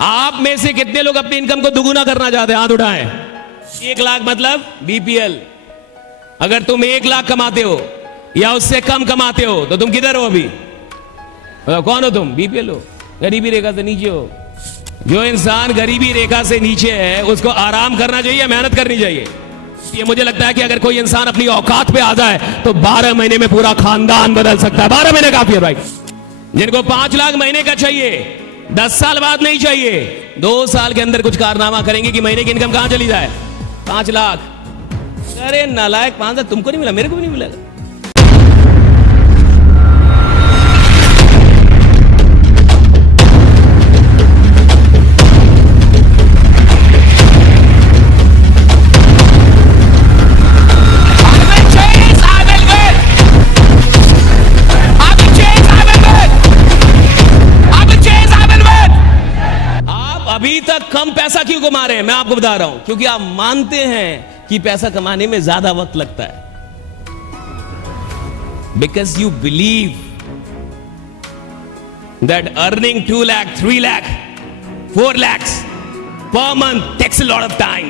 आप में से कितने लोग अपनी इनकम को दुगुना करना चाहते हैं? हाथ उठाएं। 1 लाख मतलब बीपीएल। अगर तुम 1 लाख कमाते हो या उससे कम कमाते हो तो तुम किधर हो अभी? कौन हो तुम? बीपीएल हो, गरीबी रेखा से नीचे हो। जो इंसान गरीबी रेखा से नीचे है उसको आराम करना चाहिए, मेहनत करनी चाहिए। ये मुझे लगता है कि अगर कोई इंसान अपनी औकात पे आ जाए तो 12 महीने में पूरा खानदान बदल सकता है। 12 महीने काफी है भाई। जिनको 5 लाख महीने का चाहिए, 10 साल बाद नहीं चाहिए, 2 साल के अंदर कुछ कारनामा करेंगे कि महीने की इनकम कहां चली जाए? 5 लाख। अरे नालायक, 5 लाख तुमको नहीं मिला, मेरे को भी नहीं मिलेगा। अभी तक कम पैसा क्यों कमा रहे हैं? मैं आपको बता रहा हूं, क्योंकि आप मानते हैं कि पैसा कमाने में ज्यादा वक्त लगता है। Because you believe that earning 2 lakh, 3 lakh, 4 lakhs per month takes a lot of time.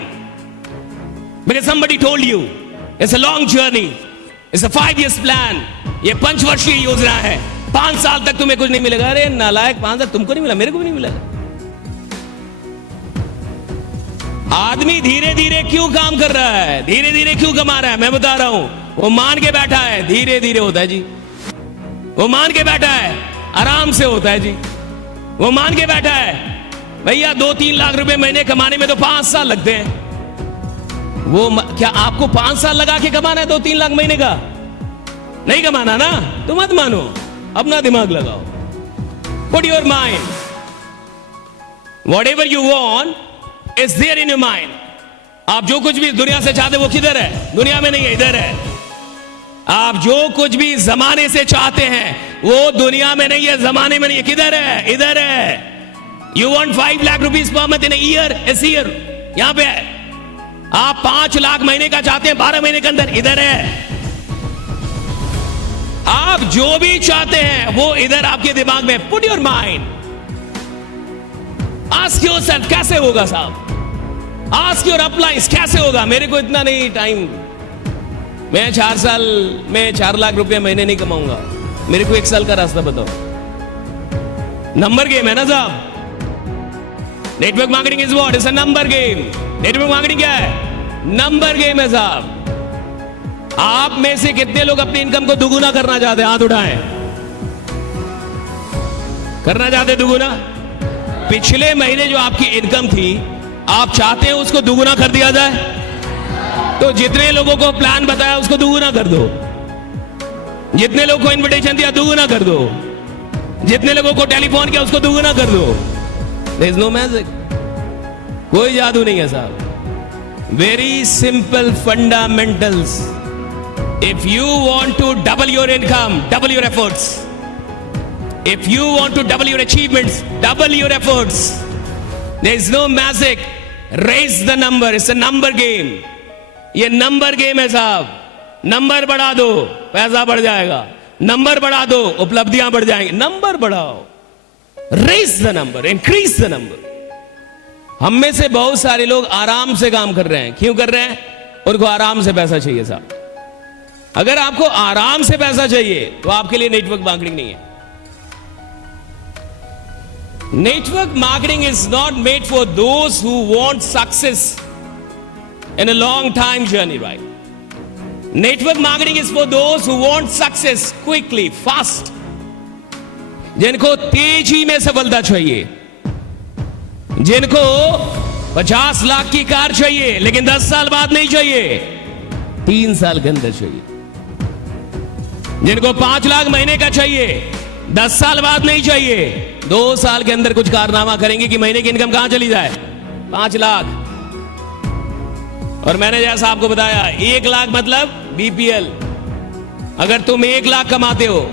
Because somebody told you it's a long journey, it's a 5 years plan. ये 5 वर्षीय योजना है, 5 साल तक तुम्हें कुछ नहीं मिलेगा। अरे नालायक, 5 लाख तुमको नहीं मिला, मेरे को भी नहीं मिलेगा। आदमी धीरे धीरे क्यों काम कर रहा है, धीरे धीरे क्यों कमा रहा है? मैं बता रहा हूं, वो मान के बैठा है, धीरे धीरे होता है जी। वो मान के बैठा है, आराम से होता है जी। वो मान के बैठा है, भैया 2-3 लाख रुपए महीने कमाने में तो 5 साल लगते हैं। वो क्या आपको 5 साल लगा के कमाना है 2-3 लाख महीने का? नहीं कमाना ना, तो मत मानो, अपना दिमाग लगाओ। Put your mind, whatever you want is there in your mind. आप जो कुछ भी दुनिया से चाहते वो किधर है? दुनिया में नहीं है, इधर है। आप जो कुछ भी जमाने से चाहते हैं वो दुनिया में नहीं है, जमाने में नहीं है। किधर है? इधर है। You want 5 lakh rupees per month in year, इस ईयर यहां पे है। आप 5 लाख महीने का चाहते हैं 12 महीने के अंदर, इधर है। आप जो भी चाहते हैं वो इधर आपके दिमाग में। Put your mind, ask yourself कैसे होगा साहब? आस्क योर अपलाइंस कैसे होगा? मेरे को इतना नहीं टाइम, मैं 4 साल में 4 लाख रुपए महीने नहीं कमाऊंगा, मेरे को 1 साल का रास्ता बताओ। नंबर गेम है ना साहब। Network marketing is what? It's a number game. Network marketing क्या है? नंबर गेम है साहब। आप में से कितने लोग अपनी इनकम को दुगुना करना चाहते हैं? हाथ उठाएं। करना चाहते दुगुना? पिछले महीने जो आपकी इनकम थी, आप चाहते हैं उसको दुगुना कर दिया जाए? तो जितने लोगों को प्लान बताया उसको दुगुना कर दो। जितने लोगों को इनविटेशन दिया दुगुना कर दो। जितने लोगों को टेलीफोन किया उसको दुगुना कर दो। देयर इज नो मैजिक, कोई जादू नहीं है साहब। Very simple fundamentals. If you want to double your income, double your efforts. If you want to double your achievements, double your efforts. There is no magic. Raise the number. It's a number game. ये number game है साहब। Number बढ़ा दो, पैसा बढ़ जाएगा। Number बढ़ा दो, उपलब्धियां बढ़ जाएंगी। नंबर बढ़ाओ, raise the number, increase the number. हम में से बहुत सारे लोग आराम से काम कर रहे हैं। क्यों कर रहे हैं? उनको आराम से पैसा चाहिए साहब। अगर आपको आराम से पैसा चाहिए तो आपके लिए नेटवर्क मार्केटिंग नहीं है। Network marketing is not made for those who want success in a long time journey, right? Network marketing is for those who want success quickly, fast. जिनको तेजी में सफलता चाहिए, जिनको 50 लाख की कार चाहिए लेकिन 10 साल बाद नहीं चाहिए, 3 साल के अंदर चाहिए। जिनको 5 लाख महीने का चाहिए, 10 साल बाद नहीं चाहिए, 2 साल के अंदर कुछ कारनामा करेंगे कि महीने की इनकम कहां चली जाए? 5 लाख। और मैंने जैसा आपको बताया, 1 लाख मतलब बीपीएल। अगर तुम 1 लाख कमाते हो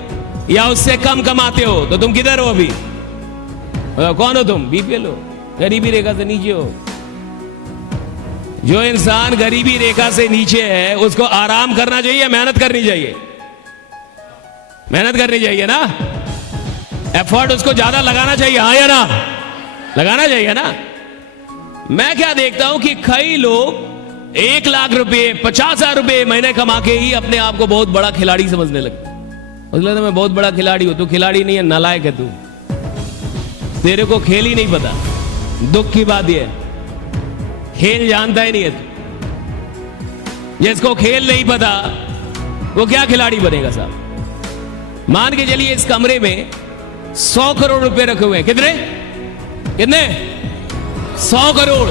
या उससे कम कमाते हो तो तुम किधर हो अभी? कौन हो तुम? बीपीएल हो, गरीबी रेखा से नीचे हो। जो इंसान गरीबी रेखा से नीचे है उसको आराम करना चाहिए, मेहनत करनी चाहिए। मेहनत करनी चाहिए ना, एफर्ट उसको ज्यादा लगाना चाहिए, हाँ या ना? लगाना चाहिए ना। मैं क्या देखता हूं कि कई लोग 1 लाख रुपए 50,000 रुपए महीने कमा के ही अपने आप को बहुत बड़ा खिलाड़ी समझने लगते हैं। मुझे लगता है मैं बहुत बड़ा खिलाड़ी हूं। तू खिलाड़ी नहीं है, नालायक है तू। तेरे को खेल ही नहीं पता। दुख की बात यह है, खेल जानता ही नहीं है तू। जिसको खेल नहीं पता वो क्या खिलाड़ी बनेगा साहब। मान के चलिए इस कमरे में 100 करोड़ रुपए रखे हुए हैं। कितने कितने 100 करोड़।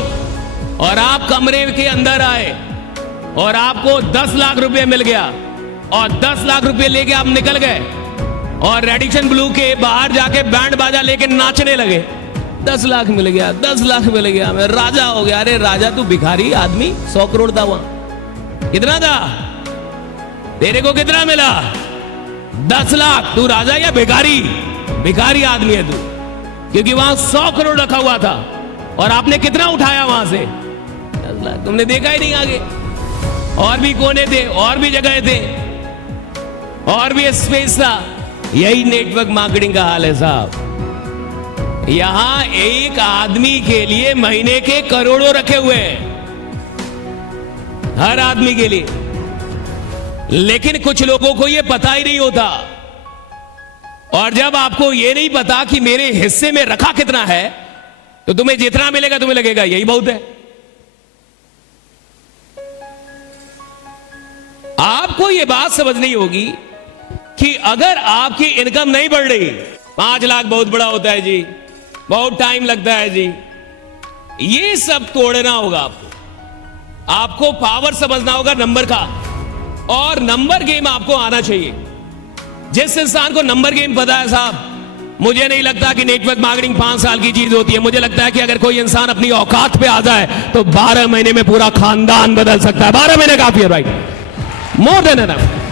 और आप कमरे के अंदर आए और आपको 10 लाख रुपए मिल गया और 10 लाख रुपए लेके आप निकल गए और रेडिशन ब्लू के बाहर जाके बैंड बाजा लेके नाचने लगे। 10 लाख मिल गया, 10 लाख मिल गया, मैं राजा हो गया। अरे राजा तू भिखारी आदमी। 100 करोड़ था वहां। कितना था तेरे को? कितना मिला? 10 लाख। तू राजा या भिखारी? भिखारी आदमी है तू, क्योंकि वहां 100 करोड़ रखा हुआ था और आपने कितना उठाया वहां से? 10 लाख। तुमने देखा ही नहीं आगे। और भी कोने थे, और भी जगह थे, और भी स्पेस था। यही नेटवर्क मार्केटिंग का हाल है साहब। यहां एक आदमी के लिए महीने के करोड़ों रखे हुए हैं, हर आदमी के लिए। लेकिन कुछ लोगों को यह पता ही नहीं होता। और जब आपको यह नहीं पता कि मेरे हिस्से में रखा कितना है, तो तुम्हें जितना मिलेगा तुम्हें लगेगा यही बहुत है। आपको यह बात समझनी होगी कि अगर आपकी इनकम नहीं बढ़ रही, 5 लाख बहुत बड़ा होता है जी, बहुत टाइम लगता है जी, ये सब तोड़ना होगा आपको। आपको पावर समझना होगा नंबर का, और नंबर गेम आपको आना चाहिए। जिस इंसान को नंबर गेम पता है साहब, मुझे नहीं लगता कि नेटवर्क मार्केटिंग 5 साल की चीज होती है। मुझे लगता है कि अगर कोई इंसान अपनी औकात पे आ जाए तो 12 महीने में पूरा खानदान बदल सकता है। 12 महीने काफी है, राइट, मोर देन एनफ।